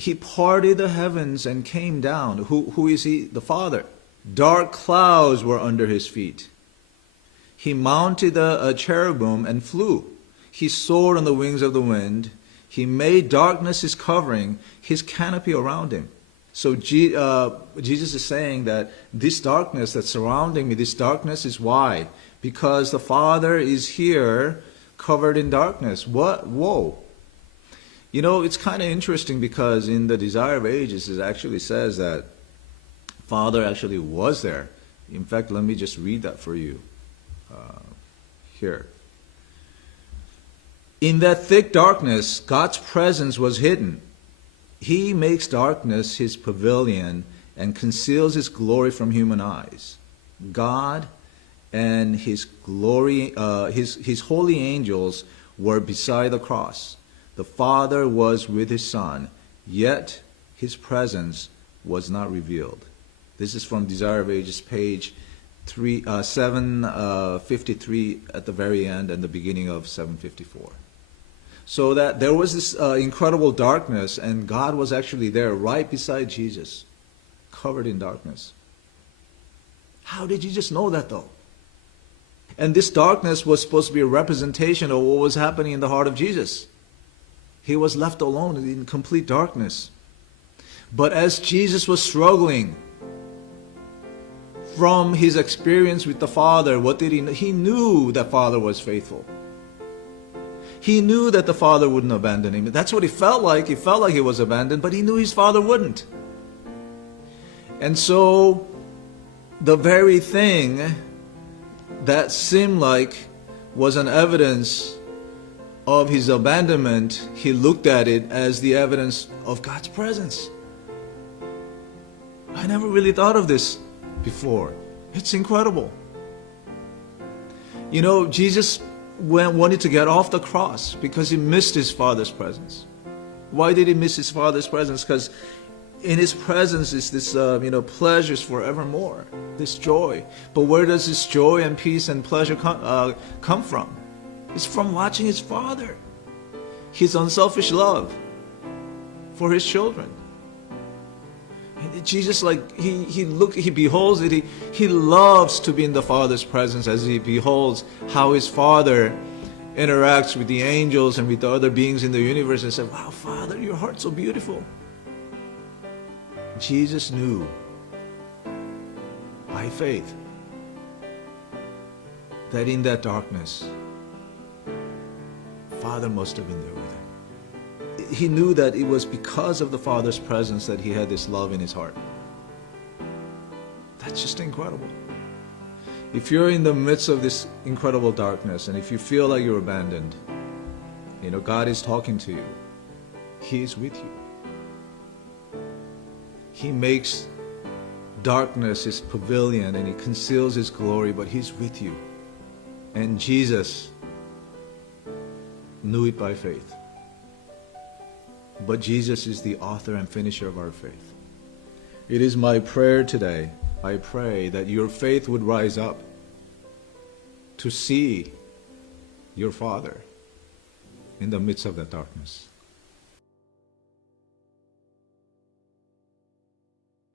He parted the heavens and came down. Who is he? The Father. Dark clouds were under his feet. He mounted a cherubim and flew. He soared on the wings of the wind. He made darkness his covering, his canopy around him. So Jesus is saying that this darkness that's surrounding me, this darkness is why? Because the Father is here covered in darkness. What? Whoa. You know, it's kind of interesting because in the Desire of Ages, it actually says that Father actually was there. In fact, let me just read that for you here. In that thick darkness, God's presence was hidden. He makes darkness his pavilion and conceals his glory from human eyes. God and his glory, his holy angels were beside the cross. The Father was with his Son, yet his presence was not revealed. This is from Desire of Ages, page 753 at the very end and the beginning of 754. So that there was this incredible darkness, and God was actually there right beside Jesus, covered in darkness. How did Jesus know that though? And this darkness was supposed to be a representation of what was happening in the heart of Jesus. He was left alone in complete darkness. But as Jesus was struggling from his experience with the Father, what did he know? He knew that Father was faithful. He knew that the Father wouldn't abandon him. That's what he felt like. He felt like he was abandoned, but he knew his Father wouldn't. And so, the very thing that seemed like was an evidence of his abandonment, he looked at it as the evidence of God's presence. I never really thought of this before. It's incredible. You know, Jesus wanted to get off the cross because he missed his Father's presence. Why did he miss his Father's presence? Because in his presence is this, pleasures forevermore, this joy. But where does this joy and peace and pleasure come from? It's from watching his Father, his unselfish love for his children. And Jesus, he beholds it. He loves to be in the Father's presence as he beholds how his Father interacts with the angels and with the other beings in the universe and said, "Wow, Father, your heart's so beautiful." Jesus knew by faith that in that darkness, Father must have been there with him. He knew that it was because of the Father's presence that he had this love in his heart. That's just incredible. If you're in the midst of this incredible darkness and if you feel like you're abandoned, God is talking to you. He is with you. He makes darkness his pavilion and he conceals his glory, but he's with you. And Jesus knew it by faith. But Jesus is the author and finisher of our faith. It is my prayer today, I pray that your faith would rise up to see your Father in the midst of that darkness.